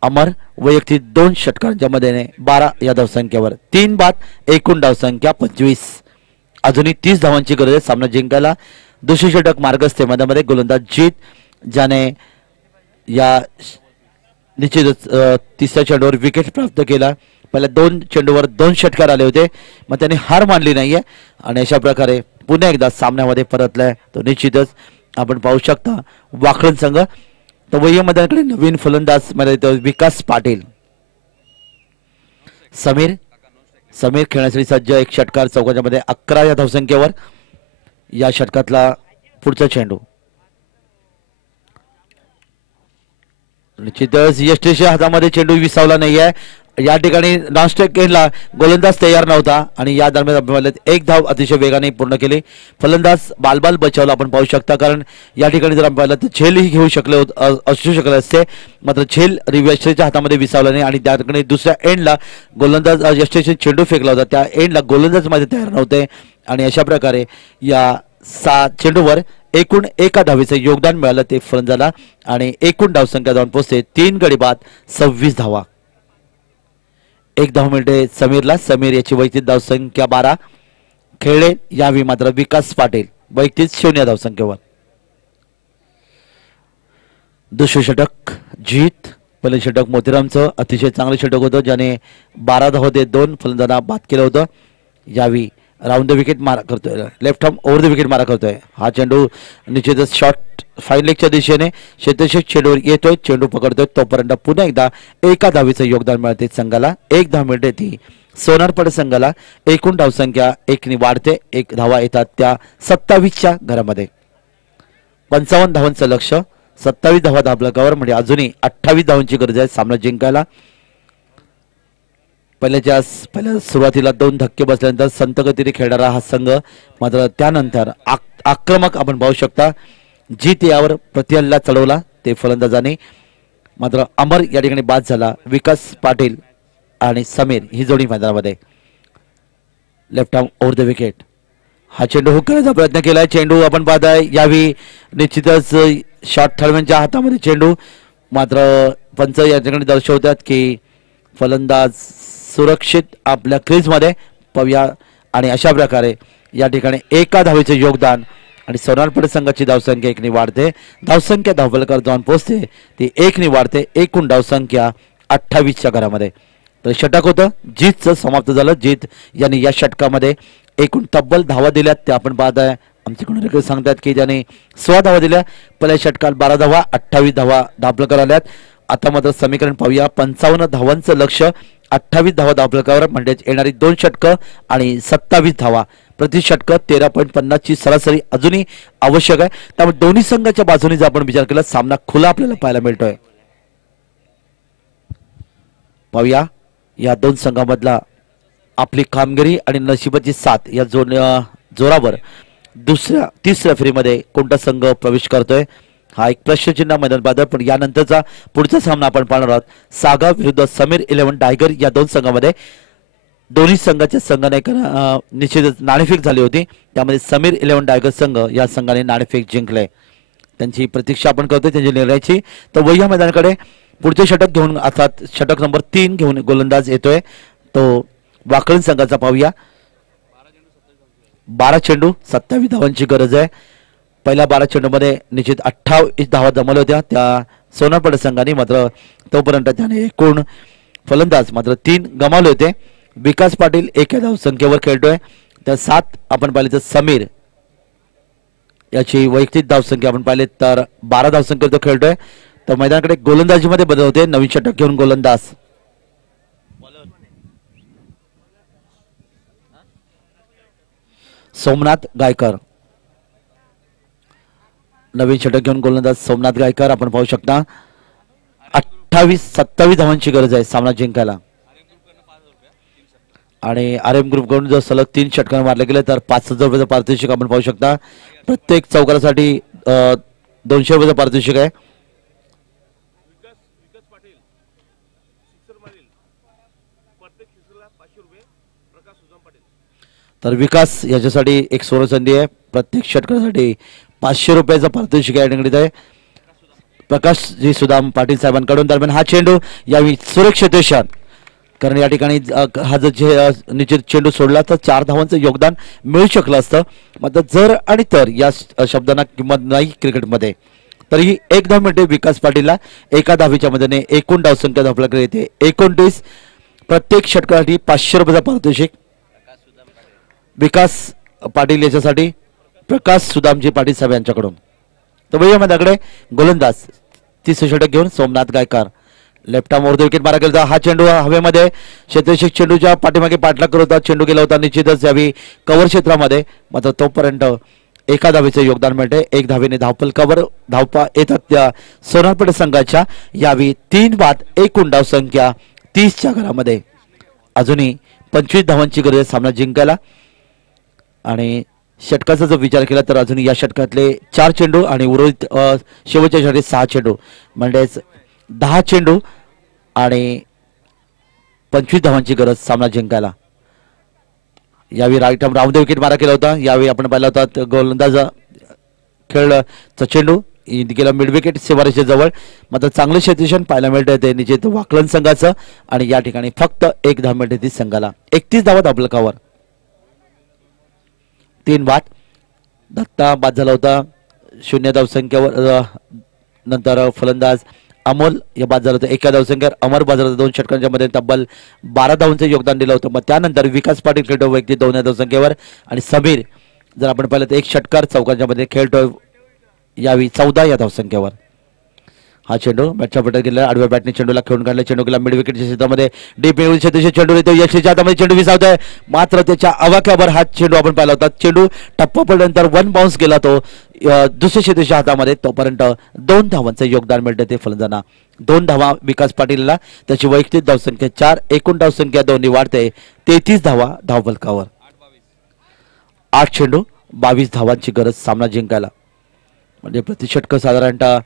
अमर वैयक्तिक 2 षटकांच्या मध्ये 12 या धावसंख्येवर. 3 बाद. एकूण धावसंख्या 25. अजूनही 30 धावांची गरज आहे सामना जिंकायला. दुसरी षटक मार्गस्थ मैदानामध्ये गोलंदाज जीत ज्याने या निश्चितच तिसऱ्या चेंडूवर विकेट प्राप्त केला. पहिल्या 2 चेंडूवर 2 षटकार आले होते, मग त्यांनी हार मानली नाहीये आणि अशा प्रकारे पुन्हा एकदा सामन्यामध्ये परतलाय. तो निश्चितच आपण पाहू शकता वाखळण संघ तर वह्या मैदानाकडे नवीन फलंदाज मध्ये विकास पाटील. समीर समीर खेळण्यासाठी सज्ज. एक षटकार चौकाच्या मध्ये 11 या धावसंख्येवर. या षटकातला पुढचा चेंडू निश्चितच यष्टीच्या हातामध्ये चेंडू विसावला नाहीये. या ठिकाणी नॉनस्ट्राइक गेंदला गोलंदाज तयार नव्हता आणि या दरम्यान एक धाव अतिशय वेगाने पूर्ण केली. फलंदाज बालबाल बचावला आपण पाहू शकता, कारण या ठिकाणी जर आपण पाहिलं तर झेलही घेऊ शकले असू शकले असते, मात्र झेल यष्टीच्या हातामध्ये विसावला नाही आणि त्या ठिकाणी दुसऱ्या एंडला गोलंदाज यष्टीचे चेंडू फेकला होता, त्या एंडला गोलंदाज मध्ये तयार नव्हते आणि अशा प्रकारे या 7 चेंडूवर एकूण एका धावेचं योगदान मिळालं ते फलंदाजाला आणि एकूण धावसंख्या जाऊन पोहोचते 3 गडी बाद 26 धावा. एक धाव मिळते समीरला. समीर याची वैयक्तिक धावसंख्या 12. खेळले यावी मात्र विकास पाटील वैयक्तिक 0 धावसंख्येवर. दुसरे षटक जीत. पहिले षटक मोतीरामचं अतिशय चांगलं षटक होतं, ज्याने 12 धाव देत 2 फलंदाजांना बाद केलं होतं. यावी राऊंड द विकेट मारा करतोय, left arm over the wicket मारा करतोय. हा चेंडू निश्चितच शॉर्ट फाईन लेगच्या दिशेने क्षेत्ररक्षक चेंडूवर येतोय, चेंडू पकडतोय. तोपर्यंत पुन्हा एकदा एका धावेचं योगदान मिळते संघाला. 1 धाव मिळते ती सोनारपड संघाला. एकूण धावसंख्या 1 वाढते. 1 धावा येतात त्या 27च्या घरामध्ये. 55 धावांचं लक्ष, 27 धावा धाबलकावर, म्हणजे अजूनही 28 धावांची गरज आहे सामना जिंकायला. पहिल्या सुरुवातीला 2 धक्के बसल्यानंतर संत गतीने खेळणारा हा संघ, मात्र त्यानंतर आक्रमक आपण पाहू शकता. जीत यावर प्रतिहल्ला चढवला ते फलंदाजाने, मात्र अमर या ठिकाणी बाद झाला. विकास पाटील आणि समीर ही जोडी मैदानामध्ये. Left arm over the wicket. हा चेंडू हुक करण्याचा प्रयत्न केलाय. चेंडू आपण पाहताय यावी निश्चितच शॉर्ट थर्डमॅनच्या हातामध्ये चेंडू, मात्र पंच या ठिकाणी दर्शवतात की फलंदाज सुरक्षित आपल्या क्रीजमध्ये पाहूया आणि अशा प्रकारे या ठिकाणी एका धावेचे योगदान आणि सोनारपड संघाची धावसंख्या 1 वाढते. धावसंख्या धावफलकावर जाऊन पोहोचते ती 1 वाढते. एकूण धावसंख्या 28च्या घरामध्ये. तर षटक होतं जीतचं समाप्त झालं. जीत यांनी या षटकामध्ये एकूण तब्बल धावा दिल्यात ते आपण पाहताय. आमचे कोणी सांगतात की ज्याने 16 धावा दिल्या. पहिल्या षटकात 12 धावा, 28 धावा धावफलकावर आल्यात. आता मात्र समीकरण पाहूया. 55 धावांचं लक्ष, 28 धावा धावफलकावर, म्हणजेच येणारी 2 षटकं आणि 27 धावा प्रति षटक. 13.50 ची सरासरी अजूनही आवश्यक आहे. त्यामुळे दोन्ही संघाच्या बाजूने जर आपण विचार केला सामना खुला आपल्याला पाहायला मिळतोय. पाहूया या 2 संघांमधला आपली कामगिरी आणि नशिबाची साथ या जोरावर तिसऱ्या फेरीमध्ये कोणता संघ प्रवेश करतोय हा एक प्रश्नचिन्ह मैदान पाहतोय. पण यानंतरचा पुढचा सामना आपण पाहणार आहोत. सागा विरुद्ध समीर 11 टायगर या 2 संघांमध्ये. दोन्ही संघाच्या संघाने निश्चितच नाणेफेक झाली होती, त्यामध्ये समीर 11 टायगर संघ या संघाने नाणेफेक जिंकले. त्यांची प्रतीक्षा आपण करतोय त्यांची निर्णयाची. तर वह्या मैदानाकडे पुढचे षटक घेऊन अर्थात षटक नंबर 3 घेऊन गोलंदाज येतोय तो वाकळण संघाचा. पाहूया 12 चेंडू 27 धावांची गरज आहे. पहिल्या 12 चेंडूमध्ये निश्चित 28 धावा जमवल्या होत्या त्या सोनारपड संघाने, मात्र तोपर्यंत त्याने एकूण फलंदाज मात्र 3 गमावले होते. विकास पाटील 1 धावसंख्येवर खेळतोय. तर 7 आपण पाहिले तर समीर याची वैयक्तिक धावसंख्या आपण पाहिले तर 12 धावसंख्येवर तो खेळतोय. तर मैदानाकडे गोलंदाजीमध्ये बदल होते. नवीन षटक घेऊन गोलंदाज सोमनाथ गायकर. नवीन षटक घेऊन गोलंदाज सोमनाथ गायकर आपण पाहू शकता. 28-27 धावांची गरज आहे सामना जिंकायला. आणि RM ग्रुप कडून जर सलग 3 षटकांना मारले गेले तर 5,000 रुपयाचं पारितोषिक आपण पाहू शकता. प्रत्येक चौकारासाठी 200 रुपयाचं पारितोषिक आहे. तर विकास याच्यासाठी एक सोनसंधी आहे. प्रत्येक षटकासाठी 500 रुपयाचं पारितोषिक आहे निगडीत आहे प्रकाश जी सुदाम पाटील साहेबांकडून. दरम्यान हा चेंडू यावेळी सुरक्षित यशात, कारण या ठिकाणी हा जर निश्चित चेंडू सोडला तर 4 धावांचं योगदान मिळू शकलं असतं. मात्र जर आणि तर या शब्दांना किंमत नाही क्रिकेटमध्ये. तरीही 1 धाव मिळते विकास पाटीलला. 1 धावेच्या मदतीने एकूण धावसंख्या आपल्याकडे येते 29. प्रत्येक षटकासाठी 500 रुपयाचा पारितोषिक. विकास पाटील याच्यासाठी प्रकाश सुदामजी पाटील साहेब यांच्याकडून. तर भैया माझ्याकडे गोलंदाज 31 षटक घेऊन सोमनाथ गायकर लेफ्ट आर्म वरती विकेट मारा गेला. हा चेंडू हवेमध्ये क्षेत्ररक्षक चेंडूच्या पाठीमागे पाठलाग करत होता. चेंडू गेला होता निश्चितच यावी कव्हर क्षेत्रामध्ये, मात्र तोपर्यंत एका धावेचे योगदान मिळते. एक धावेने धावपल कव्हर धावपा येतात त्या सोनारपेठ संघाच्या. यावी 3 बाद एकूण धाव संख्या 30च्या घरामध्ये. अजूनही 25 धावांची गरज आहे सामना जिंकायला. आणि षटकाचा जर विचार केला तर अजून या षटकातले 4 चेंडू आणि उर्वरित शेवटच्या षटकात 6 चेंडू म्हणजेच 10 चेंडू आणि 25 धावांची गरज सामना जिंकायला. यावेळी राईट आर्म राऊंड विकेट मारा केला होता. यावेळी आपण पाहिला होता गोलंदाज खेळचा चेंडू गेला मिड विकेट सीमारेषे जवळ. मात्र चांगले क्षेत्ररक्षण पाहायला मिळते ते निश्चित वाकलन संघाचं. आणि या ठिकाणी फक्त 1 धाव मिळते ती संघाला. 31 धावात आपलं कव्हर. 3 बाद. दत्ता बाद झाला होता 0 धावसंख्येवर. नंतर फलंदाज अमोल या बाद झाला होता 1 धावसंख्येवर. अमर बाद झाला होता 2 षटकांच्या मध्ये तब्बल 12 धावांचं योगदान दिलं होतं. मग त्यानंतर विकास पाटील खेळतो व्यक्ती 2 धावसंख्येवर. आणि समीर जर आपण पाहिलं तर 1 षटकार चौकांच्या मध्ये खेळतोय यावी 14 या धावसंख्येवर. हा चेंडू बॅटच्या पटत गेला. आडव्या बॅटने चेंडूला खेळून काढला. चेंडू गेला मिड विकेटच्या क्षेत्रामध्ये डीप क्षेत्राचे चेंडू येतो. यशच्या हातामध्ये चेंडू विसावतोय. मात्र त्याच्या आवाक्यावर हा चेंडू आपण पाहिला होता. चेंडू टप्पा पडल्यानंतर 1 बाउन्स गेला तो दुसऱ्या क्षेत्राच्या हातामध्ये. तोपर्यंत 2 धावांचं योगदान मिळतं ते फलंदाजांना. 2 धावा विकास पाटीलला. त्याची वैयक्तिक धावसंख्या 4 एकूण धावसंख्या 2 वाढते. 33 धावा धावफलकावर. 8 चेंडू 22 धावांची गरज सामना जिंकायला. म्हणजे प्रतिषटक साधारणतः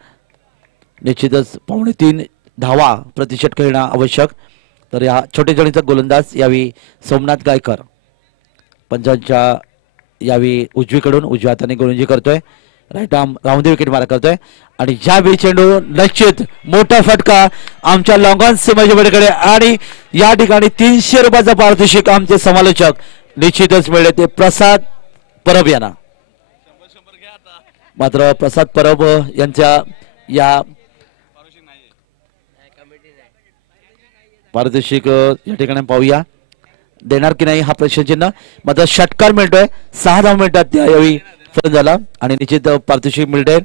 निश्चितच 2.5 धावा प्रतिषटक येणं आवश्यक. तर या छोटे जणीचा गोलंदाज यावी सोमनाथ गायकर पंचांच्या यावी उजवीकडून उजव्या हाताने गोलंदाजी करतोय. राईट आर्म राऊंड विकेट मारा करतोय. आणि यावेळी चेंडू निश्चित मोठा फटका आमच्या लॉंगॉन सीमेच्या वेळेकडे. आणि या ठिकाणी 300 रुपयाचा पारितोषिक आमचे समालोचक निश्चितच मिळले ते प्रसाद परब यांना. मात्र प्रसाद परब यांच्या या पारितोषिक या ठिकाणी पाहूया देणार की नाही हा प्रश्नचिन्ह. मात्र षटकार मिळतोय. 6 धाव मिळतात त्यावेळी फलंदाजाला. आणि निश्चित पारितोषिक मिळते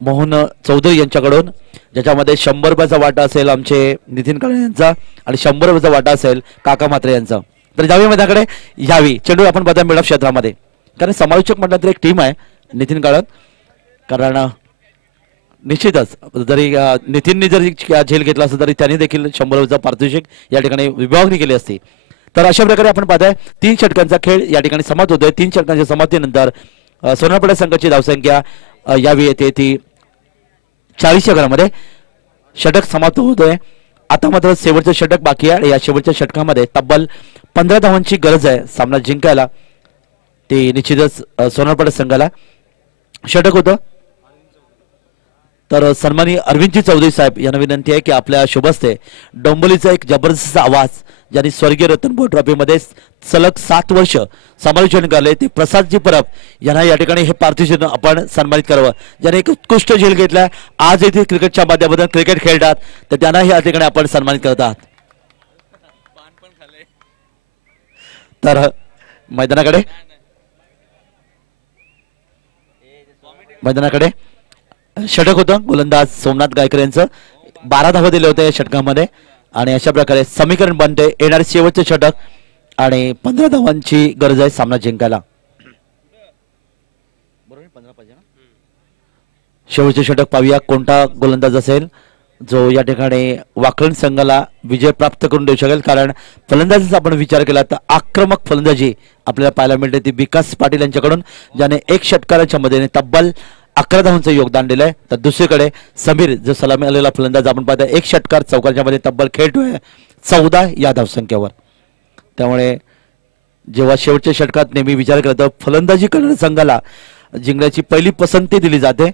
मोहन चौधरी यांच्याकडून, ज्याच्यामध्ये 100 रुपयाचा वाटा असेल आमचे नितीन काळे यांचा आणि 100 रुपयाचा वाटा असेल काका म्हात्रे यांचा. तर जावी मैदानाकडे यावी चेंडू आपण बघा मिळव क्षेत्रामध्ये. कारण समालोचक म्हटलं तर एक टीम आहे नितीन काळत. कारण निश्चितच जरी नितीनने जरी झेल घेतला असता तरी त्यांनी देखील 100 रुपयाचा पारितोषिक या ठिकाणी विभागणी केली असती. तर अशा प्रकारे आपण पाहताय 3 षटकांचा खेळ या ठिकाणी समाप्त होतोय. 3 षटकांच्या समाप्तीनंतर सोनारपेठ संघाची धावसंख्या यावी येते ती 40च्या घरामध्ये. षटक समाप्त होतोय. आता मात्र शेवटचं षटक बाकी आहे. या शेवटच्या षटकामध्ये तब्बल 15 धावांची गरज आहे सामना जिंकायला. ते निश्चितच सोनारपेठ संघाला. षटक होतं तर सन्माननीय अरविंदजी चौधरी साहेब यांना विनंती आहे की आपल्या शुभस्ते डोंबोलीचा एक जबरदस्त आवाज ज्यांनी स्वर्गीय रतनपूर ट्रॉफीमध्ये सलग 7 वर्ष समालोचन केले ते प्रसादजी परब यांना या ठिकाणी हे पारितोषिक आपण सन्मानित करावं. ज्याने एक उत्कृष्ट झेल घेतला. आज येथे क्रिकेटच्या माध्यमातून क्रिकेट खेळतात तर त्यांना या ठिकाणी आपण सन्मानित करत आहात. तर मैदानाकडे षटक होतं गोलंदाज सोमनाथ गायकर यांचं. 12 धावा दिले होते या षटकामध्ये. आणि अशा प्रकारे समीकरण बनते येणारे शेवटचे षटक आणि 15 धावांची गरज आहे सामना जिंकायला. शेवटचे षटक पाहूया कोणता गोलंदाज असेल जो या ठिकाणी वाकलन संघाला विजय प्राप्त करून देऊ शकेल. कारण फलंदाजीचा आपण विचार केला तर आक्रमक फलंदाजी आपल्याला पाहायला मिळते ती विकास पाटील यांच्याकडून, ज्याने 1 षटकाराच्या मदतीने तब्बल 11 धावांचं योगदान दिलंय. तर दुसरीकडे समीर जो सलामी आलेला फलंदाज आपण पाहता 1 षटकार चौकाच्या मध्ये तब्बल खेळतोय 14 या धावसंख्येवर. त्यामुळे जेव्हा शेवटच्या षटकात नेहमी विचार केला तर फलंदाजी करणाऱ्या संघाला जिंकण्याची पहिली पसंती दिली जाते.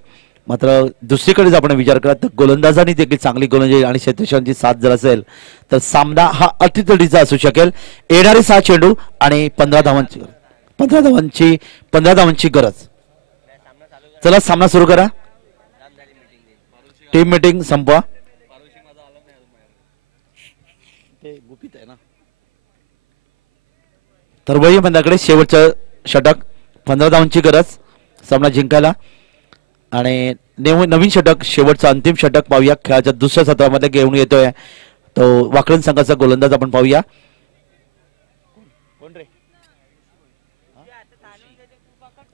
मात्र दुसरीकडे जर आपण विचार केला तर गोलंदाजांनी देखील चांगली गोलंदाजी आणि क्षेत्ररक्षणाची साथ जर असेल तर सामना हा अतितडीचा असू शकेल. येणारे 6 चेंडू आणि 15 धावांची गरज. चला सामना सुरू करा. टीम मीटिंग संपवा. तर वही मैदानाकडे शेवटचं षटक 15 धावांची गरज सामना जिंकायला. आणि नवीन षटक शेवटचं अंतिम षटक पाहूया खेळाच्या दुसऱ्या सत्रामध्ये घेऊन येतोय तो वाकलन संघाचा गोलंदाज आपण पाहूया.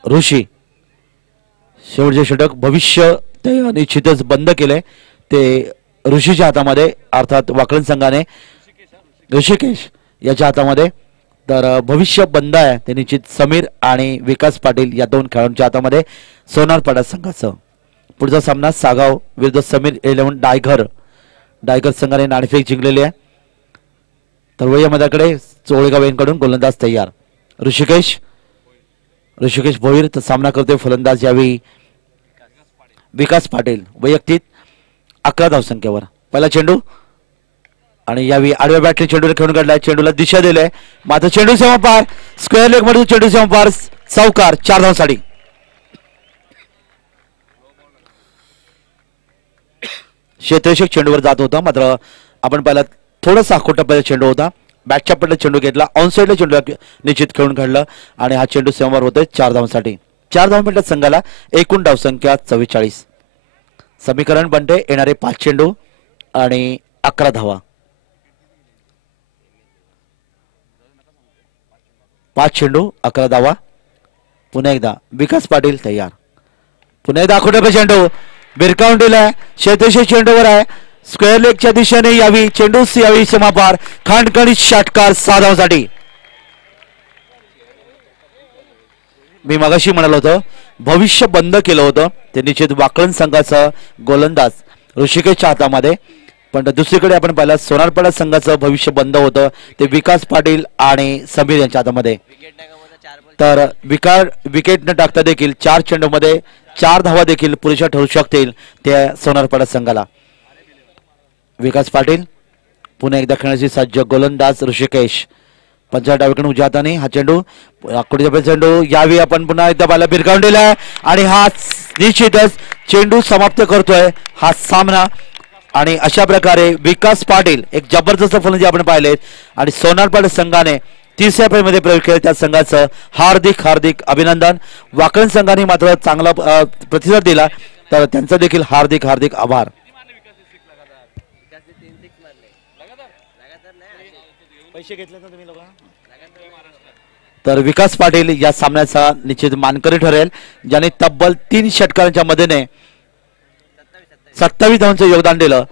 ऋषी शेवटचे षटक भविष्य ते निश्चितच बंद केले ते ऋषीच्या हातामध्ये अर्थात वाकलन संघाने ऋषिकेश याच्या हातामध्ये. तर भविष्य बंद आहे ते निश्चित समीर आणि विकास पाटील या दोन खेळाडूंच्या हातामध्ये सोनारपाडा संघाचं. पुढचा सामना सागाव विरुद्ध समीर 11 डायगर संघाने नाणेफेक जिंकलेली आहे. तर वयामध्याकडे चोळेगाव यांकडून गोलंदाज तयार. ऋषिकेश भोईर तर सामना करतोय फलंदाज यावेळी विकास पाटील. वैयक्तिक 11 धावसंख्येवर पहिला चेंडू आणि यावेळी आडव्या बॅटने चेंडूला खेळून काढलाय. चेंडूला दिशा दिले मात्र चेंडू सीमा पार स्क्वेअर लेग मध्ये चेंडू सीमा पार चौकार 4 धावांसाठी. क्षेत्ररक्षक चेंडूवर जात होता मात्र आपण पहिला थोडासा खोटा चेंडू होता. बॅटच्या पडला चेंडू घेतला ऑन साईडला चेंडूला निश्चित खेळून काढलं आणि हा चेंडू सीमावर होतोय 4 धावांसाठी. 4 धावा मिनिटात संघाला एकूण धावसंख्या 44. समीकरण बनते येणारे 5 चेंडू आणि 11 धावा. 5 चेंडू 11 धावा. पुन्हा एकदा विकास पाटील तयार. पुन्हा एकदा खोटा चेंडू बिरकावून दिलाय. क्षेत्ररक्षक चेंडूवर आहे स्क्वेअर लेगच्या दिशेने यावी चेंडू यावी सीमापार खणखणीत षटकार 6 धावांसाठी. मी मगाशी म्हणालो होतो भविष्य बंद केलं होतं ते निश्चित वाकलन संघाचं गोलंदाज ऋषिकेशच्या हातामध्ये. पण दुसरीकडे आपण पाहिलं सोनारपाडा संघाचं भविष्य बंद होतं ते विकास पाटील आणि समीर यांच्या हातामध्ये. तर विकेट न टाकता देखील 4 चेंडूमध्ये 4 धावा देखील पुरेशा ठरू शकतील त्या सोनारपाडा संघाला. विकास पाटील पुन्हा एकदा खेळण्याची सज्ज गोलंदाज ऋषिकेश. 15 डावीकडून उजव्या हाताने हा चेंडू आकृतीचा चेंडू यावेळी आपण पुन्हा एकदा बाला बिरकावून दिलाय आणि हा निश्चितच चेंडू समाप्त करतोय हा सामना. आणि अशा प्रकारे विकास पाटील एक जबरदस्त फलंदाजी आपण पाहिलेत आणि सोनारपाडा संघाने 3ऱ्या फेरीमध्ये प्रवेश केला. त्या संघाचं हार्दिक अभिनंदन. वाकलन संघाने मात्र चांगला प्रतिसाद दिला तर त्यांचा देखील हार्दिक आभार. तर विकास पाटील या सामन्याचा निश्चित मानकरी ठरेल ज्याने तब्बल 3 षटकांच्या मदतीने 27 धावांचं योगदान दिलं.